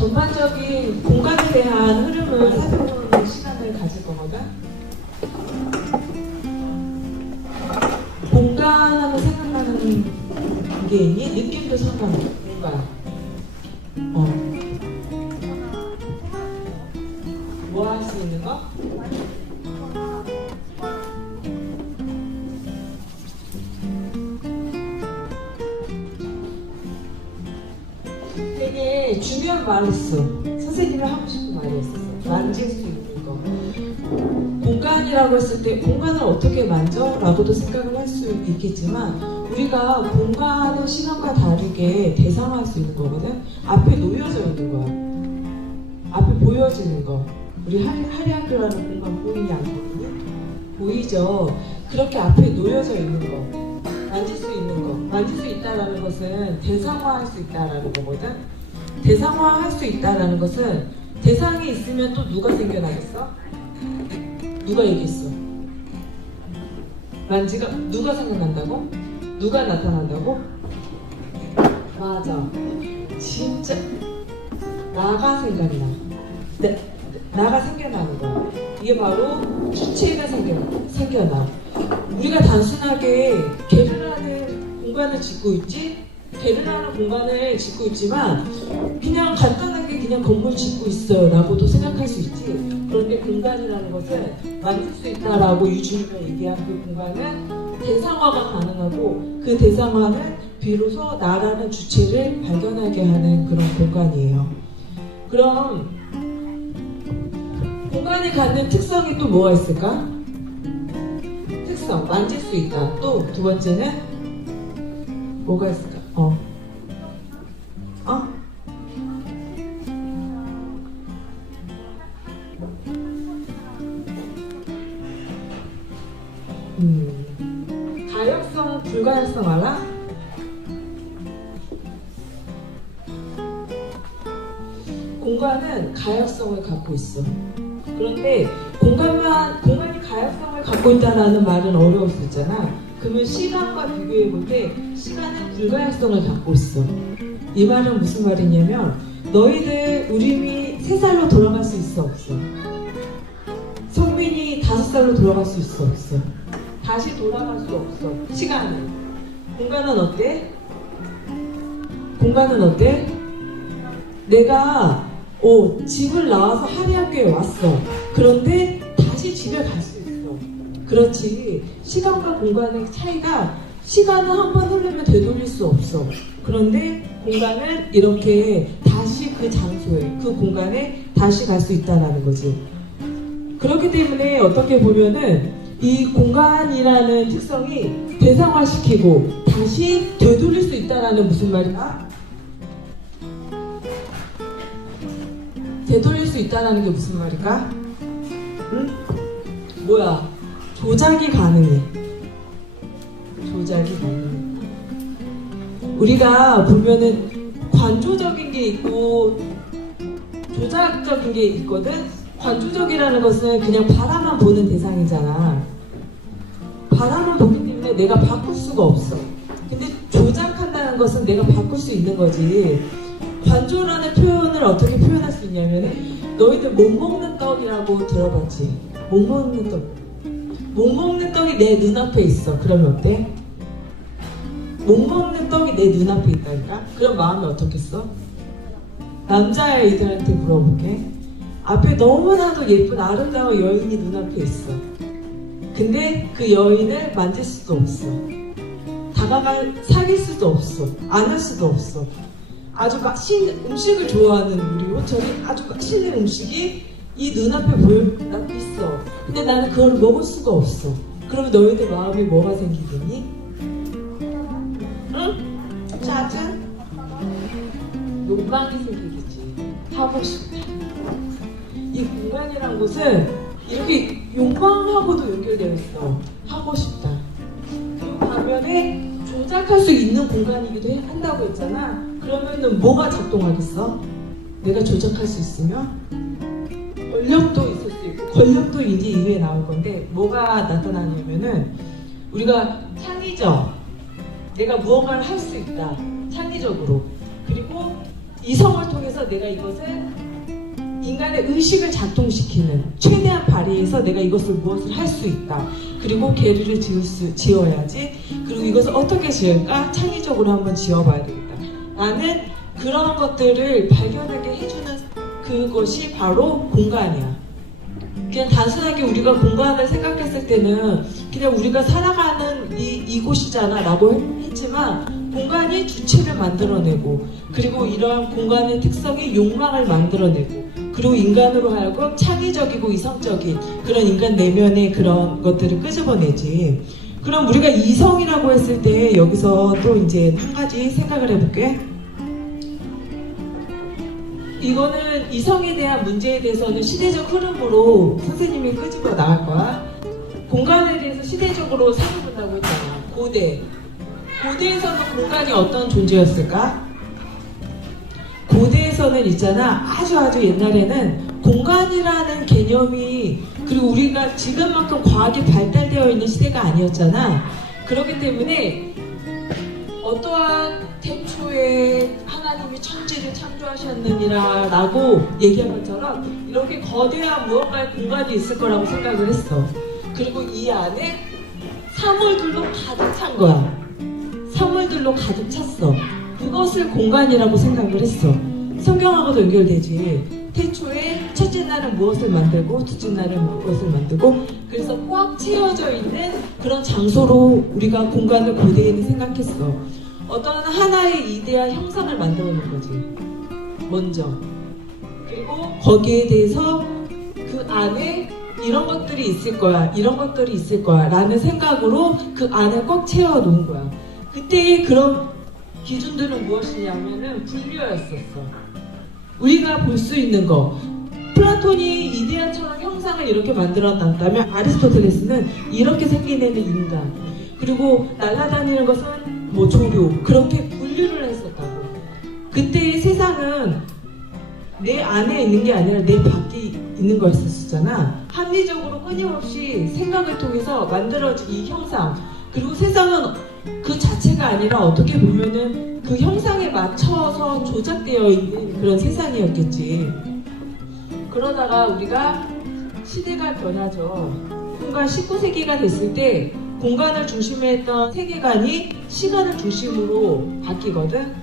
전반적인 공간에 대한 흐름을 살펴보는 시간을 가질 거거든. 공간하면 생각나는 게 있니? 느낌도 상관없어. 공간. 뭐 할 수 있는 거? 되게 중요한 말을 했어. 선생님이 하고 싶은 말이었어. 만질 수 있는 거. 공간이라고 했을 때 공간을 어떻게 만져? 라고도 생각을 할 수 있겠지만 우리가 공간은 시간과 다르게 대상화할 수 있는 거거든. 앞에 놓여져 있는 거야. 앞에 보여지는 거. 우리 하리학교라는 공간 보이냐 안 보이니? 보이죠? 그렇게 앞에 놓여져 있는 거. 만질 수 있는 거. 만질 수 있다는 것은 대상화할 수 있다는 거거든. 대상화할 수 있다는 것은 대상이 있으면 또 누가 생겨나겠어? 누가 얘기했어? 누가 생각난다고? 누가 나타난다고? 맞아. 진짜 나가 생각나. 나가 생겨나는 거야. 이게 바로 주체가 생겨나. 우리가 단순하게 게르라는 공간을 짓고 있지? 게르라는 공간을 짓고 있지만 그냥 간단하게 그냥 건물 짓고 있어요 라고도 생각할 수 있지. 그런데 공간이라는 것은 만질 수 있다라고 유준이가 얘기한 그 공간은 대상화가 가능하고 그 대상화는 비로소 나라는 주체를 발견하게 하는 그런 공간이에요. 그럼 공간이 갖는 특성이 또 뭐가 있을까? 특성, 만질 수 있다. 또 두 번째는 뭐가 있을까? 가역성, 불가역성 알아? 공간은 가역성을 갖고 있어. 그런데 공간이 가역성을 갖고 있다는 말은 어려울 수 있잖아. 그러면 시간과 비교해 볼 때 시간은 불가역성을 갖고 있어. 이 말은 무슨 말이냐면 너희들 우림이 3살로 돌아갈 수 있어 없어? 성민이 5살로 돌아갈 수 있어 없어? 다시 돌아갈 수 없어. 시간은. 공간은 어때? 공간은 어때? 내가 집을 나와서 하리학교에 왔어. 그런데 다시 집에 갈 수 있어. 그렇지. 시간과 공간의 차이가 시간은 한번 흐르면 되돌릴 수 없어. 그런데 공간은 이렇게 다시 그 장소에, 그 공간에 다시 갈 수 있다는 거지. 그렇기 때문에 어떻게 보면은 이 공간이라는 특성이 대상화시키고 다시 되돌릴 수 있다는 무슨 말이야? 되돌릴 수 있다는 게 무슨 말일까? 응? 뭐야? 조작이 가능해. 조작이 가능해. 우리가 보면은 관조적인 게 있고 조작적인 게 있거든? 관조적이라는 것은 그냥 바라만 보는 대상이잖아. 바라만 보기 때문에 내가 바꿀 수가 없어. 근데 조작한다는 것은 내가 바꿀 수 있는 거지. 관조라는 표현을 어떻게 표현할 수 있냐면 너희들 못 먹는 떡이라고 들어봤지? 못 먹는 떡. 못 먹는 떡이 내 눈앞에 있어. 그러면 어때? 못 먹는 떡이 내 눈앞에 있다니까? 그럼 마음이 어떻겠어? 남자애들한테 물어볼게. 앞에 너무나도 예쁜 아름다운 여인이 눈앞에 있어. 근데 그 여인을 만질 수도 없어. 사귈 수도 없어. 안을 수도 없어. 아주 맛있는 음식을 좋아하는 우리 호철이 아주 맛있는 음식이 이 눈앞에 있어. 근데 나는 그걸 먹을 수가 없어. 그러면 너희들 마음에 뭐가 생기겠니? 응? 짜증? 욕망이 생기겠지. 하고 싶다. 이 공간이란 곳은 이렇게 욕망하고도 연결되어 있어. 하고 싶다. 그리고 반면에 조작할 수 있는 공간이기도 한다고 했잖아. 그러면은 뭐가 작동하겠어? 내가 조작할 수 있으면 권력도 있을 수 있고, 권력도 이제 이후에 나올 건데 뭐가 나타나냐면은 우리가 창의적, 내가 무언가를 할 수 있다. 창의적으로. 그리고 이성을 통해서 내가 이것을 인간의 의식을 작동시키는 최대한 발휘해서 내가 이것을 무엇을 할 수 있다. 그리고 계류를 지어야지. 그리고 이것을 어떻게 지을까? 창의적으로 한번 지어봐야 되겠다. 나는 그런 것들을 발견하게 해주는 그것이 바로 공간이야. 그냥 단순하게 우리가 공간을 생각했을 때는 그냥 우리가 살아가는 이곳이잖아 라고 했지만 공간이 주체를 만들어내고 그리고 이러한 공간의 특성이 욕망을 만들어내고 그리고 인간으로 하여금 창의적이고 이성적인 그런 인간 내면의 그런 것들을 끄집어내지. 그럼 우리가 이성이라고 했을 때 여기서 또 이제 한 가지 생각을 해볼게. 이거는 이성에 대한 문제에 대해서는 시대적 흐름으로 선생님이 끄집어 나갈 거야. 공간에 대해서 시대적으로 살펴본다고 했잖아. 고대에서는 공간이 어떤 존재였을까? 고대에서는 있잖아. 아주 옛날에는 공간이라는 개념이 그리고 우리가 지금만큼 과학이 발달되어 있는 시대가 아니었잖아. 그렇기 때문에 어떠한 태초에 하나님이 천지를 창조하셨느니라 라고 얘기한 것처럼 이렇게 거대한 무언가의 공간이 있을 거라고 생각을 했어. 그리고 이 안에 사물들로 가득 찬 거야. 사물들로 가득 찼어. 그것을 공간이라고 생각을 했어. 성경하고도 연결되지. 태초에 첫째 날은 무엇을 만들고 둘째 날은 무엇을 만들고 그래서 꽉 채워져 있는 그런 장소로 우리가 공간을 고대에는 생각했어. 어떤 하나의 이데아 형상을 만들어 놓은 거지. 먼저. 그리고 거기에 대해서 그 안에 이런 것들이 있을 거야. 이런 것들이 있을 거야. 라는 생각으로 그 안을 꽉 채워 놓은 거야. 그때의 그런 기준들은 무엇이냐면은 분류였었어. 우리가 볼 수 있는 거. 플라톤이 이데아처럼 형상을 이렇게 만들어 놨다면 아리스토텔레스는 이렇게 생긴 애는 인간. 그리고 날아다니는 것은 뭐 조류. 그렇게 분류를 했었다고. 그때의 세상은 내 안에 있는 게 아니라 내 밖에 있는 거였었잖아. 합리적으로 끊임없이 생각을 통해서 만들어진 이 형상. 그리고 세상은 그 자체가 아니라 어떻게 보면은 그 형상에 맞춰서 조작되어 있는 그런 세상이었겠지. 그러다가 우리가 시대가 변하죠. 순간 19세기가 됐을 때 공간을 중심에 했던 세계관이 시간을 중심으로 바뀌거든.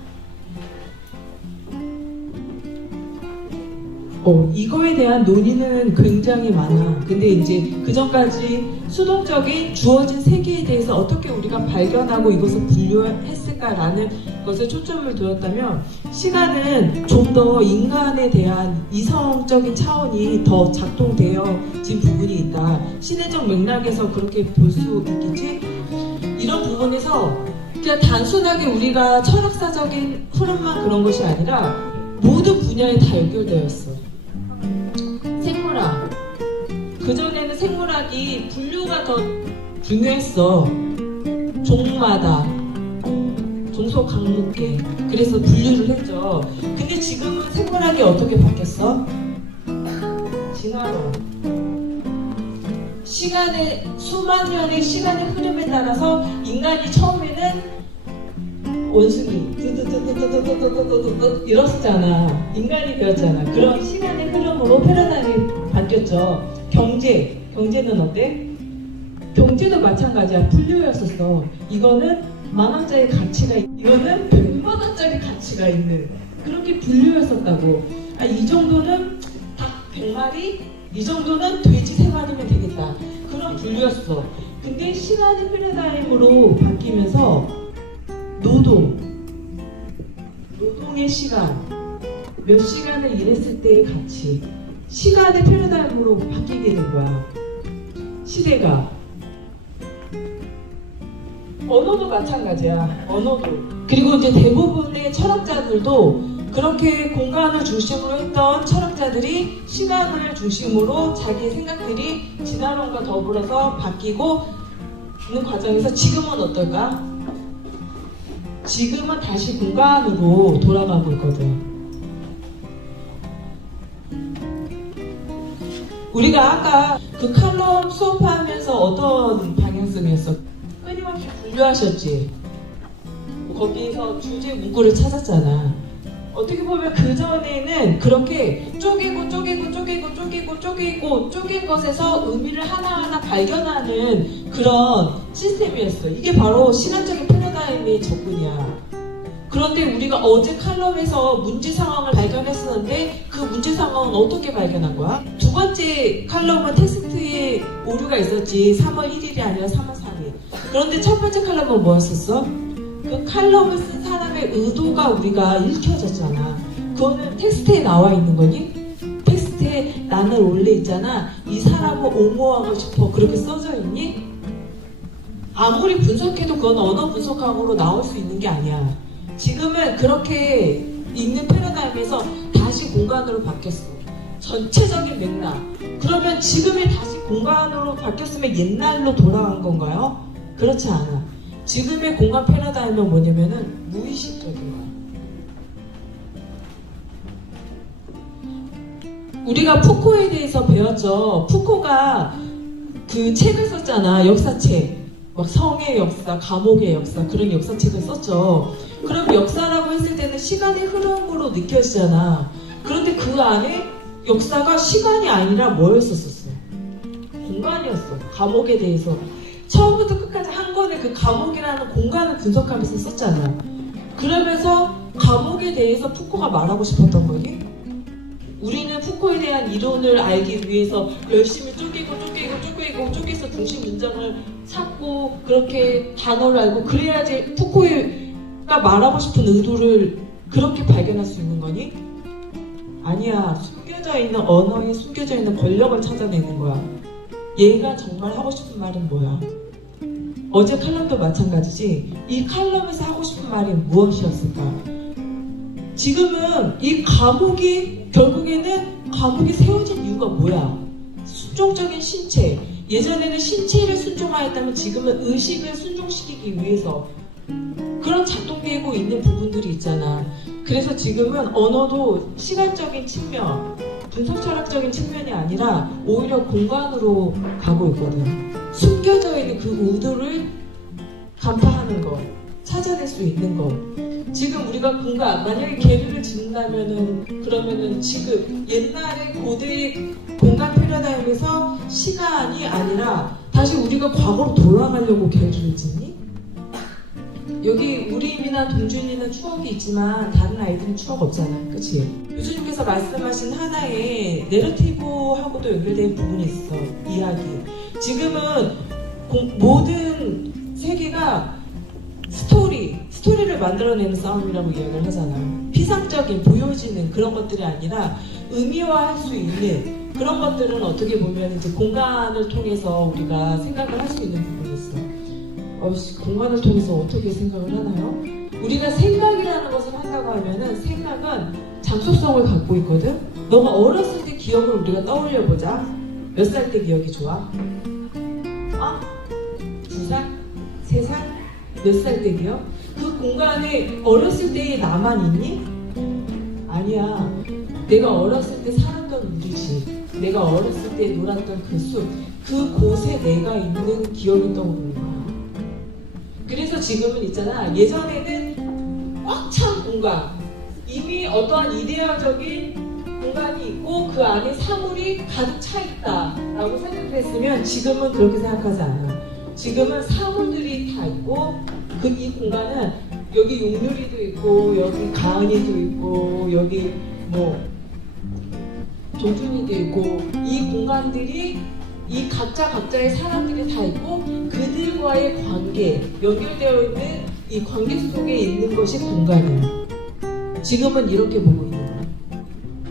이거에 대한 논의는 굉장히 많아. 근데 이제 그 전까지 수동적인 주어진 세계에 대해서 어떻게 우리가 발견하고 이것을 분류했을까라는 것에 초점을 두었다면 시간은 좀 더 인간에 대한 이성적인 차원이 더 작동되어진 부분이 있다. 시대적 맥락에서 그렇게 볼 수 있겠지? 이런 부분에서 그냥 단순하게 우리가 철학사적인 흐름만 그런 것이 아니라 모든 분야에 다 연결되어 있어. 생물학. 그전에는 생물학이 분류가 더 중요했어. 종마다. 종속강목계. 그래서 분류를 했죠. 근데 지금은 생물학이 어떻게 바뀌었어? 진화론. 시간의, 수만 년의 시간의 흐름에 따라서 인간이 처음에는 원숭이 뜨뜨뜨뜨뜨뜨뜨뜨뜨 이랬잖아. 인간이 되었잖아. 그런 시간의 흐름으로 패러다임이 바뀌었죠. 경제는 어때? 경제도 마찬가지야. 분류였었어. 이거는 10,000원짜리 가치가 이거는 100만원짜리 가치가 있는 그렇게 분류였었다고. 이 정도는 닭 100마리, 이 정도는 돼지 3마리면 되겠다. 그런 분류였어. 근데 시간의 패러다임으로 바뀌면서 노동의 시간, 몇 시간을 일했을 때의 가치, 시간의 패러다임으로 바뀌게 된 거야. 시대가. 언어도 마찬가지야. 언어도. 그리고 이제 대부분의 철학자들도 그렇게 공간을 중심으로 했던 철학자들이 시간을 중심으로 자기의 생각들이 진화론과 더불어서 바뀌고 있는 과정에서 지금은 어떨까? 지금은 다시 공간으로 돌아가고 있거든. 우리가 아까 그 칼럼 수업하면서 어떤 방향성이었어? 끊임없이 분류하셨지. 거기서 주제 문구를 찾았잖아. 어떻게 보면 그전에는 그렇게 쪼개고 쪼갠 것에서 의미를 하나하나 발견하는 그런 시스템이었어요. 이게 바로 시간적인 패러다임의 접근이야. 그런데 우리가 어제 칼럼에서 문제 상황을 발견했었는데 그 문제 상황은 어떻게 발견한 거야? 두 번째 칼럼은 텍스트에 오류가 있었지. 3월 1일이 아니라 3월 3일. 그런데 첫 번째 칼럼은 뭐였었어? 그 칼럼을 쓴 사람의 의도가 우리가 읽혀졌잖아. 그거는 텍스트에 나와 있는 거니? 텍스트에 나는 원래 있잖아. 이 사람을 옹호하고 싶어. 그렇게 써져 있니? 아무리 분석해도 그건 언어 분석학으로 나올 수 있는 게 아니야. 지금은 그렇게 있는 패러다임에서 다시 공간으로 바뀌었어. 전체적인 맥락. 그러면 지금이 다시 공간으로 바뀌었으면 옛날로 돌아간 건가요? 그렇지 않아. 지금의 공간 패러다임은 뭐냐면은 무의식적인 거야. 우리가 푸코에 대해서 배웠죠. 푸코가 그 책을 썼잖아. 역사책. 막 성의 역사, 감옥의 역사, 그런 역사책을 썼죠. 그럼 역사라고 했을 때는 시간의 흐름으로 느껴지잖아. 그런데 그 안에 역사가 시간이 아니라 뭐였었어? 공간이었어. 감옥에 대해서. 처음부터 끝까지 한 권의 그 감옥이라는 공간을 분석하면서 썼잖아. 그러면서 감옥에 대해서 푸코가 말하고 싶었던 거니? 우리는 푸코에 대한 이론을 알기 위해서 열심히 쪼개서 중심 문장을 찾고 그렇게 단어를 알고 그래야지 푸코가 말하고 싶은 의도를 그렇게 발견할 수 있는 거니? 아니야. 숨겨져 있는 언어에 숨겨져 있는 권력을 찾아내는 거야. 얘가 정말 하고 싶은 말은 뭐야? 어제 칼럼도 마찬가지지. 이 칼럼에서 하고 싶은 말이 무엇이었을까? 지금은 이 감옥이 결국에는 감옥이 세워진 이유가 뭐야? 순종적인 신체. 예전에는 신체를 순종하였다면 지금은 의식을 순종시키기 위해서 그런 작동되고 있는 부분들이 있잖아. 그래서 지금은 언어도 시간적인 측면, 분석 철학적인 측면이 아니라 오히려 공간으로 가고 있거든. 숨겨져 있는 그 의도를 간파하는 거, 찾아낼 수 있는 거. 지금 우리가 공간, 만약에 계류를 짓는다면은 그러면은 지금 옛날의 고대 공간 패러다임에서 시간이 아니라 다시 우리가 과거로 돌아가려고 계류를 짓니? 여기 우리나 동준이는 추억이 있지만 다른 아이들은 추억 없잖아. 그치? 교수님께서 말씀하신 하나의 내러티브하고도 연결된 부분이 있어. 이야기. 지금은 모든 세계가 스토리를 만들어내는 싸움이라고 이야기를 하잖아. 피상적인, 보여지는 그런 것들이 아니라 의미화할 수 있는 그런 것들은 어떻게 보면 이제 공간을 통해서 우리가 생각을 할 수 있는 부분이 있어. 공간을 통해서 어떻게 생각을 하나요? 우리가 생각이라는 것을 한다고 하면은 생각은 장소성을 갖고 있거든? 너가 어렸을 때 기억을 우리가 떠올려보자. 몇 살 때 기억이 좋아? 2살? 3살? 몇 살 때 기억? 그 공간에 어렸을 때의 나만 있니? 아니야. 내가 어렸을 때 살았던 우리 집, 내가 어렸을 때 놀았던 그 숲, 그곳에 내가 있는 기억이 떠오르는 거야. 그래서 지금은 있잖아. 예전에는 꽉 찬 공간, 이미 어떠한 이데아적인 공간이 있고 그 안에 사물이 가득 차 있다라고 생각을 했으면 지금은 그렇게 생각하지 않아. 지금은 사물들이 다 있고 이 공간은 여기 용유리도 있고 여기 가은이도 있고 여기 뭐 종준이도 있고 이 공간들이 이 각자의 사람들이 다 있고 그들과의 관계, 연결되어 있는 이 관계 속에 있는 것이 공간이에요. 지금은 이렇게 보고 있는 거예요.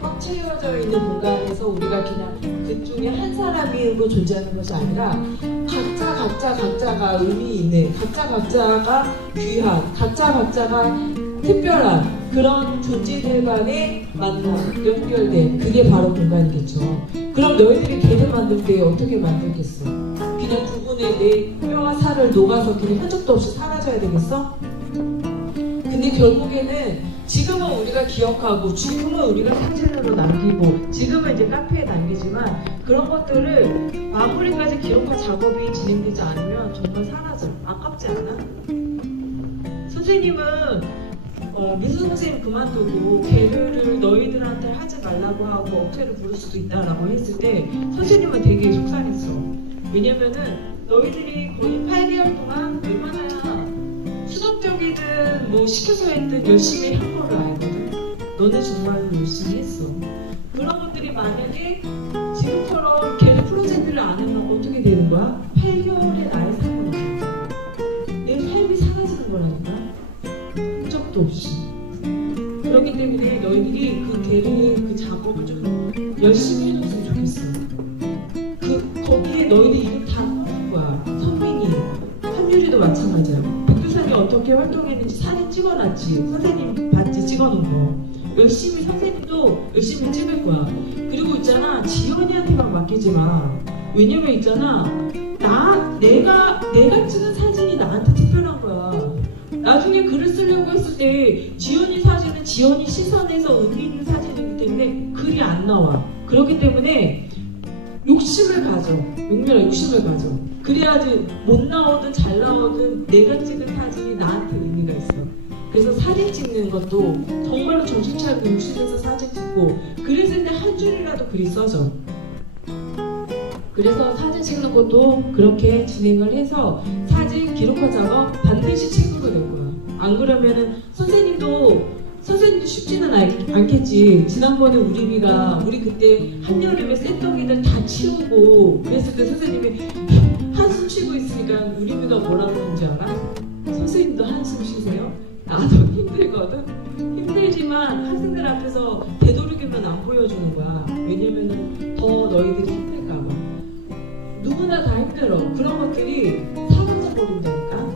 꽉 채워져 있는 공간에서 우리가 그냥 그 중에 한 사람으로 존재하는 것이 아니라 각자가 의미 있는, 각자가 귀한, 각자가 특별한 그런 존재들 간의 만남, 연결된 그게 바로 공간이겠죠. 그럼 너희들이 개를 만들 때 어떻게 만들겠어? 그냥 부분에 내 뼈와 살을 녹아서 그냥 흔적도 없이 사라져야 되겠어? 근데 결국에는 지금은 우리가 기억하고 지금은 우리가 사진으로 남기고 지금은 이제 카페에 남기지만 그런 것들을 마무리까지 기록할 작업이 진행되지 않으면 정말 사라져. 아깝지 않아? 선생님은 민수 선생님 그만두고 개그를 너희들한테 하지 말라고 하고 업체를 부를 수도 있다라고 했을 때 선생님은 되게 속상했어. 왜냐면은 너희들이 거의 8개월 동안 얼마나 수동적이든 뭐 시켜서 했든 열심히 한 거를 알거든. 너네 정말 열심히 했어. 그런 것들이 만약에 지금처럼 개그 프로젝트를 안 하면 어떻게 되는 거야? 8개월에 나의 삶은 내 삶이 사라지는 거라니까. 흔적도 없이. 그렇기 때문에 너희들이 그 개그 그 작업을 좀 열심히 해줬으면 좋겠어. 거기에 너희들 이름 다 써놓은 거야. 선민이, 한유리도 마찬가지야. 백두산이 어떻게 활동했는지 사진 찍어놨지. 선생님 봤지? 찍어놓은 거. 열심히 선생님도 열심히 찍을 거야. 그리고 있잖아, 지연이한테만 맡기지 마. 왜냐면 있잖아, 내가 찍은 사진이 나한테 특별한 거야. 나중에 글을 쓰려고 했을 때 지연이 사진은 지연이 시선에서 의미 있는 사진이기 때문에 글이 안 나와. 그렇기 때문에 욕심을 가져. 용렬아, 욕심을 가져. 그래야지 못 나오든 잘 나오든 내가 찍은 사진이 나한테 의미가 있어. 그래서 사진 찍는 것도 정말로 정신 차리고 욕실에서 사진 찍고 그랬을 때 한 줄이라도 글이 써져. 그래서 사진 찍는 것도 그렇게 진행을 해서 사진 기록화 작업 반드시 책으로 낼 거야. 안 그러면은 선생님도 쉽지는 않겠지. 지난번에 우리 그때 한여름에 쇳덩이들 다 치우고 그랬을 때 선생님이 한숨 쉬고 있으니까 우리비가 뭐라 그러는지 알아? 선생님도 한숨 쉬세요? 나도 힘들거든. 힘들지만 학생들 앞에서 되도록이면 안 보여주는 거야. 왜냐면은 더 너희들이 힘들까봐. 누구나 다 힘들어. 그런 것들이 사라져 버린다니까.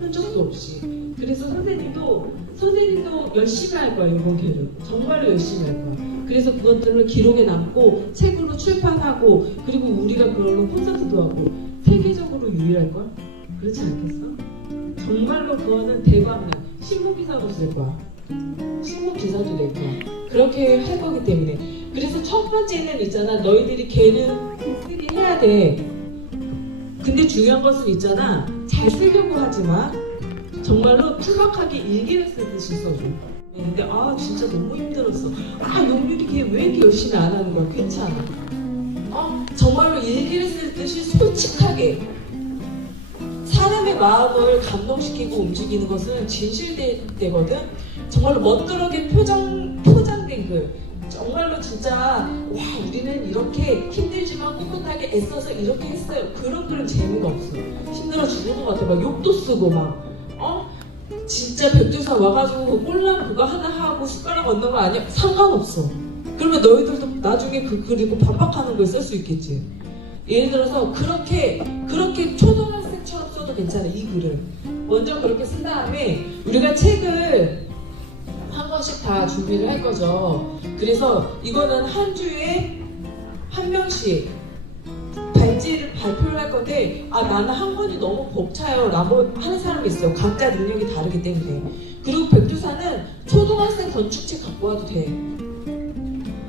흔적도 없이. 그래서 선생님도 열심히 할 거야. 이번 기회를 정말로 열심히 할 거야. 그래서 그것들을 기록에 남고 책으로 출판하고 그리고 우리가 그걸로 콘서트도 하고 세계적으로 유일할걸? 그렇지 않겠어? 정말로 그거는 대박나. 신문기사도 쓸 거야. 신문기사도 낼 거야. 그렇게 할 거기 때문에. 그래서 첫 번째는 있잖아. 너희들이 걔는 쓰긴 해야 돼. 근데 중요한 것은 있잖아. 잘 쓰려고 하지 마. 정말로 투박하게 일기를 쓰듯이 써줘. 근데 진짜 너무 힘들었어. 용률이 걔 왜 이렇게 열심히 안 하는 거야? 괜찮아. 정말로 일기를 쓰듯이 솔직하게. 사람의 마음을 감동시키고 움직이는 것은 진실되거든. 정말로 멋들어게 포장된 글. 정말로 진짜 우리는 이렇게 힘들지만 꿋꿋하게 애써서 이렇게 했어요. 그런 글은 재미가 없어. 힘들어 죽는 것 같아. 막 욕도 쓰고 진짜 백두산 와가지고 꼴랑 그거 하나 하고 숟가락 얹는 거 아니야? 상관없어. 그러면 너희들도 나중에 그리고 반박하는 걸 쓸 수 있겠지. 예를 들어서 그렇게 초등학생처럼 써도 괜찮아. 이 글을 먼저 그렇게 쓴 다음에 우리가 책을 한 권씩 다 준비를 할 거죠. 그래서 이거는 한 주에 한 명씩 발제를 발표를 할 건데 나는 한 권이 너무 벅차요 라고 하는 사람이 있어요. 각자 능력이 다르기 때문에. 그리고 백두산은 초등학생 건축책 갖고 와도 돼.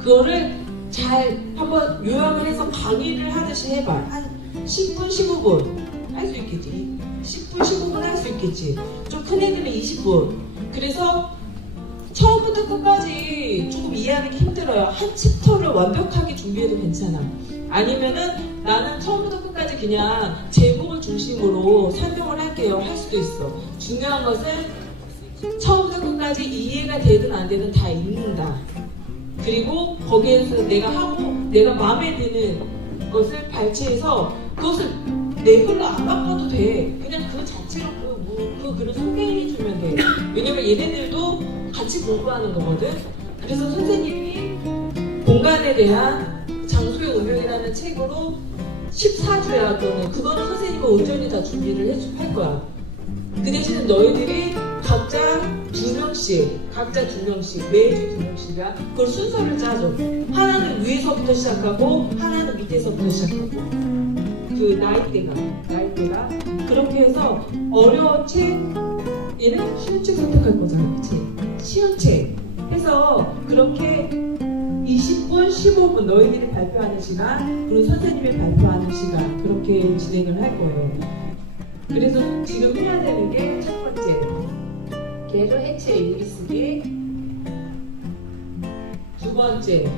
그거를 잘 한번 요약을 해서 강의를 하듯이 해봐. 한 10분, 15분 할 수 있겠지. 10분, 15분 할 수 있겠지. 좀 큰 애들은 20분. 그래서 처음부터 끝까지 조금 이해하는 게 힘들어요. 한 챕터를 완벽하게 준비해도 괜찮아. 아니면은 나는 처음부터 끝까지 그냥 제목을 중심으로 설명을 할게요. 할 수도 있어. 중요한 것은 처음부터 끝까지 이해가 되든 안 되든 다 읽는다. 그리고 거기에서 내가 마음에 드는 것을 발췌해서 그것을 내 글로 안 바꿔도 돼. 그냥 그 자체로 그 글을 소개해주면 돼. 왜냐면 얘네들도 같이 공부하는 거거든. 그래서 선생님이 공간에 대한 장소의 운명이라는 책으로 14주야. 그거는 선생님이 온전히 다 준비를 할 거야. 그 대신에 너희들이 각자 두 명씩 매주 2명씩이야. 그걸 순서를 짜줘. 하나는 위에서부터 시작하고 하나는 밑에서부터 시작하고 그 나이대가 그렇게 해서 어려운 책 얘는 쉬운 책 선택할 거잖아. 그치? 쉬운 책 해서 그렇게 20분, 15분 너희들이 발표하는 시간 그리고 선생님이 발표하는 시간 그렇게 진행을 할 거예요. 그래서 지금 해야 되는 게 첫 번째 게르 해체 잉리스기. 두 번째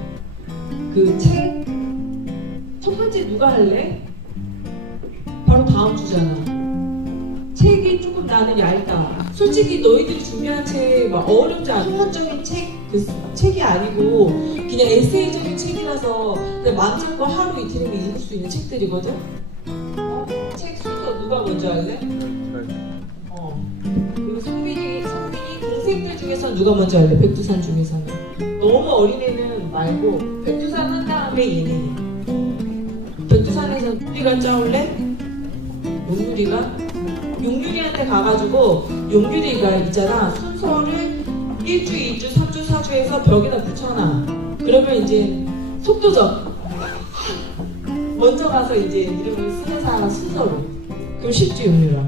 그 책 첫 번째 누가 할래? 바로 다음 주잖아. 책이 조금 나는 얇다. 솔직히 너희들이 준비한 책 막 어렵지 않은 학문적인 그 책이 아니고 그냥 에세이적인 책이라서 그냥 마음먹고 하루 이틀이면 읽을 수 있는 책들이거든. 책 순서 누가 먼저 할래? 그리고 성민이 동생들 중에서 누가 먼저 할래? 백두산 중에서는 너무 어린애는 말고 백두산 한 다음에 얘네. 백두산에서 우리가 짜올래? 용유리한테 가가지고 용유리가 있잖아. 순서를 1주, 2주, 3주, 4주에서 벽에다 붙여놔. 그러면 이제 속도적 먼저 가서 이제 이름을 쓰는 사람 순서로. 그럼 쉽지 용유라.